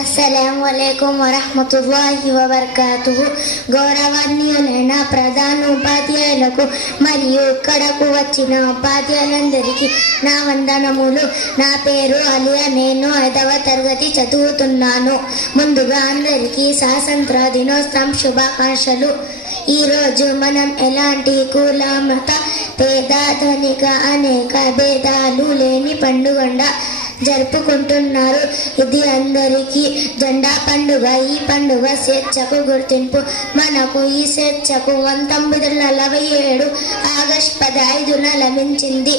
అస్సలాముఅలైకుం వరహ్మతుల్లాహి వబర్కాతుహు. గౌరవనీయులైన ప్రధాన ఉపాధ్యాయులకు మరియు ఇక్కడకు వచ్చిన ఉపాధ్యాయులందరికీ నా వందనములు. నా పేరు అలియా. నేను 5వ తరగతి చదువుతున్నాను. ముందుగా అందరికీ స్వాతంత్ర దినోత్సవం శుభాకాంక్షలు. ఈరోజు మనం ఎలాంటి కుల మత పేద ధనిక అనేక భేదాలు లేని పండుగ జరుపుకుంటున్నారు. ఇది అందరికీ జెండా పండుగ. ఈ పండుగ స్వేచ్ఛకు గుర్తింపు. మనకు ఈ స్వేచ్ఛకు 1947 ఆగస్టు 15న లభించింది.